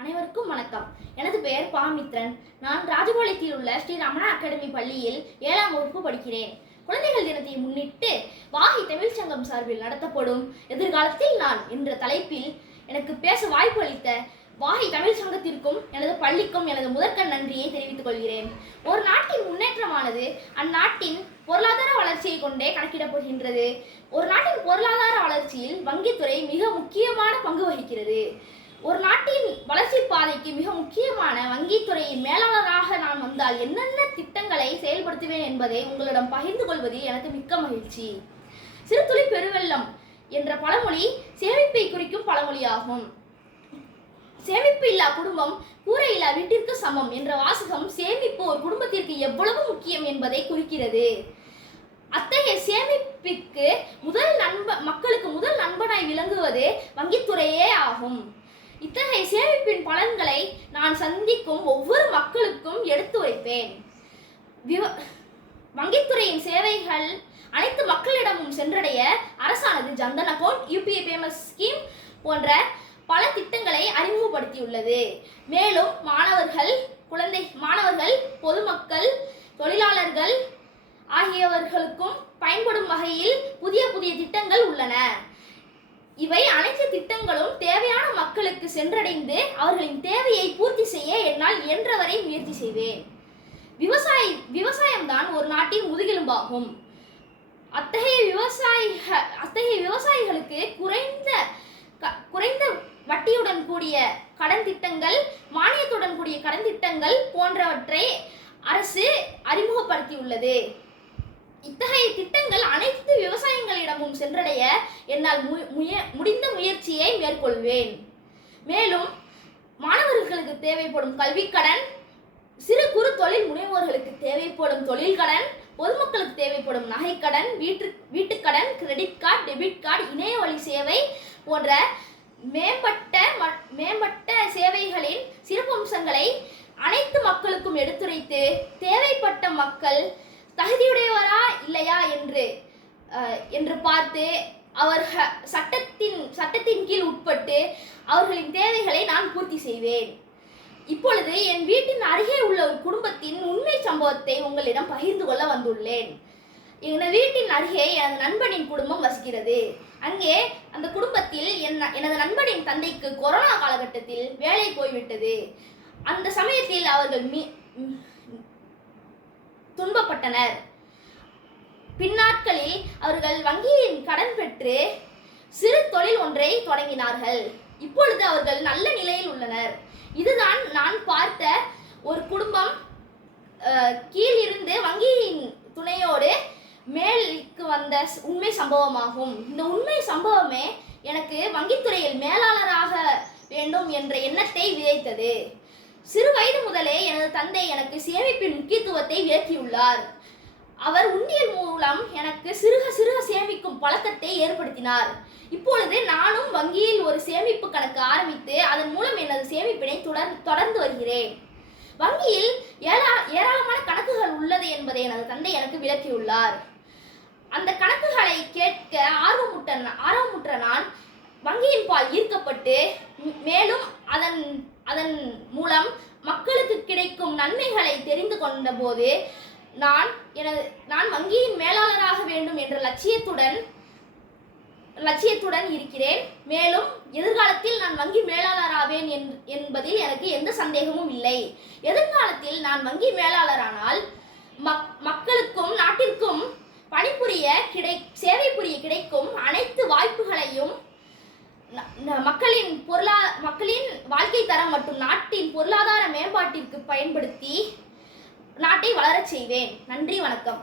அனைவருக்கும் வணக்கம். எனது பெயர் பாமித்ரன். நான் ராஜபாளையத்தில் உள்ள ஸ்ரீ ரமணா அகாடமி பள்ளியில் ஏழாம் வகுப்பு படிக்கிறேன். குழந்தைகள் தினத்தை முன்னிட்டு வாகி தமிழ் சங்கம் சார்பில் நடத்தப்படும் எதிர்காலத்தில் நான் என்ற தலைப்பில் எனக்கு பேச வாய்ப்பு அளித்த வாகை தமிழ் சங்கத்திற்கும் எனது பள்ளிக்கும் எனது முதற்கண் நன்றியை தெரிவித்துக் கொள்கிறேன். ஒரு நாட்டின் முன்னேற்றமானது அந்நாட்டின் பொருளாதார வளர்ச்சியை கொண்டே கணக்கிடப்படுகின்றது ஒரு நாட்டின் பொருளாதார வளர்ச்சியில் வங்கித்துறை மிக முக்கியமான பங்கு வகிக்கிறது. ஒரு நாட்டின் வளர்ச்சி பாதைக்கு மிக முக்கியமான வங்கித்துறையின் மேலாளராக நான் வந்தால் என்னென்ன திட்டங்களை செயல்படுத்துவேன் என்பதை உங்களிடம் பகிர்ந்து கொள்வது எனக்கு மிக்க மகிழ்ச்சி. சிறுதுளி பெருவெள்ளம் என்ற பழமொழி சேமிப்பை குறிக்கும் பழமொழியாகும். சேமிப்பு இல்லா குடும்பம் கூரை இல்லா வீட்டிற்கு சமம் என்ற வாசகம் சேமிப்பு ஒரு குடும்பத்திற்கு எவ்வளவு முக்கியம் என்பதை குறிக்கிறது. அத்தகைய சேமிப்பிற்கு முதல் நண்ப மக்களுக்கு முதல் நண்பனாய் விளங்குவது வங்கித்துறையே ஆகும். இத்தகைய சேமிப்பின் பலன்களை நான் சந்திக்கும் ஒவ்வொரு மக்களுக்கும் எடுத்து வைப்பேன். விவ வங்கித்துறையின் சேவைகள் அனைத்து மக்களிடமும் சென்றடைய அரசானது Jandhan account UPI payment scheme போன்ற பல திட்டங்களை அறிமுகப்படுத்தியுள்ளது. மேலும் மாணவர்கள் குழந்தை மாணவர்கள் பொதுமக்கள் தொழிலாளர்கள் ஆகியவர்களுக்கும் பயன்படும் வகையில் புதிய புதிய திட்டங்கள் உள்ளன. இவை அனைத்து திட்டங்களும் தேவையான மக்களுக்கு சென்றடைந்து அவர்களின் தேவையை பூர்த்தி செய்ய என்னால் இயன்றவரை முயற்சி செய்வேன். விவசாய விவசாயம்தான் ஒரு நாட்டின் முதுகெலும்பாகும். அத்தகைய விவசாயிகள் அத்தகைய விவசாயிகளுக்கு குறைந்த க- குறைந்த வட்டியுடன் கூடிய கடன் திட்டங்கள் மானியத்துடன் கூடிய கடன் திட்டங்கள் போன்றவற்றை அரசு அறிமுகப்படுத்தியுள்ளது. இத்தகைய திட்டங்கள் அனைத்து விவசாயிகளிடமும் சென்றடைய என்னால் மு- முய- முடிந்த முயற்சியை மேற்கொள்வேன். மேலும் மாணவர்களுக்கு தேவைப்படும் கல்விக்கடன் சிறு குறு தொழில் முனைவோர்களுக்கு தேவைப்படும் தொழில் கடன் பொதுமக்களுக்கு தேவைப்படும் நகைக்கடன் வீட்டு வீட்டுக்கடன் கிரெடிட் கார்டு டெபிட் கார்டு இணைய வழி சேவை போன்ற மேம்பட்ட மேம்பட்ட சேவைகளின் சிறப்பம்சங்களை அனைத்து மக்களுக்கும் எடுத்துரைத்து தேவைப்பட்ட மக்கள் தகுதியுடையவரா இல்லையா என்று என்று பார்த்து அவர் சட்டத்தின் சட்டத்தின் கீழ் உட்பட்டு அவர்களின் தேவைகளை நான் பூர்த்தி செய்வேன். இப்பொழுது என் வீட்டின் அருகே உள்ள ஒரு குடும்பத்தின் உண்மை சம்பவத்தை உங்களிடம் பகிர்ந்து கொள்ள வந்துள்ளேன். எனது வீட்டின் அருகே எனது நண்பனின் குடும்பம் வசிக்கிறது. அங்கே அந்த குடும்பத்தில் என் எனது நண்பனின் தந்தைக்கு கொரோனா காலகட்டத்தில் வேலை போய்விட்டது. அந்த சமயத்தில் அவர்கள் மீ துன்பப்பட்டனர். பின்னாட்களில் அவர்கள் வங்கியின் கடன் பெற்று சிறு தொழில் ஒன்றை தொடங்கினார்கள். இப்பொழுது அவர்கள் நல்ல நிலையில் உள்ளனர். இதுதான் நான் பார்த்த ஒரு குடும்பம். கீழிருந்து வங்கியின் துணையோடு மேலுக்கு வந்த உண்மை சம்பவமாகும். இந்த உண்மை சம்பவமே எனக்கு வங்கித்துறையில் மேலாளராக வேண்டும் என்ற எண்ணத்தை விதைத்தது. சிறு வயது முதலே எனது தந்தை எனக்கு சேமிப்பின் முக்கியத்துவத்தை விளக்கியுள்ளார். அவர் உண்டியல் மூலம் எனக்கு சிறுக சிறுக சேமிக்கும் பழக்கத்தை ஏற்படுத்தினார். இப்பொழுது நானும் வங்கியில் ஒரு சேமிப்பு கணக்கு ஆரம்பித்து அதன் மூலம் எனது சேமிப்பினை தொடர் தொடர்ந்து வருகிறேன். வங்கியில் ஏரா ஏராளமான கணக்குகள் உள்ளது என்பதை எனது தந்தை எனக்கு விளக்கியுள்ளார். அந்த கணக்குகளை கேட்க ஆர்வமுட்ட ஆர்வமுற்ற நான் வங்கியின் பால் ஈர்க்கப்பட்டு மேலும் அதன் அதன் மூலம் மக்களுக்கு கிடைக்கும் நன்மைகளை தெரிந்து கொண்ட போது நான் எனது நான் வங்கியின் மேலாளராக வேண்டும் என்ற லட்சியத்துடன் லட்சியத்துடன் இருக்கிறேன். மேலும் எதிர்காலத்தில் நான் வங்கி மேலாளராவேன் என்- என்பதில் எனக்கு எந்த சந்தேகமும் இல்லை. எதிர்காலத்தில் நான் வங்கி மேலாளரானால் மக் மக்களுக்கும் நாட்டிற்கும் பணிபுரிய கிடை சேவை புரிய கிடைக்கும் தரம் மற்றும் நாட்டின் பொருளாதார மேம்பாட்டிற்கு பயன்படுத்தி நாட்டை வளரச் செய்வேன். நன்றி வணக்கம்.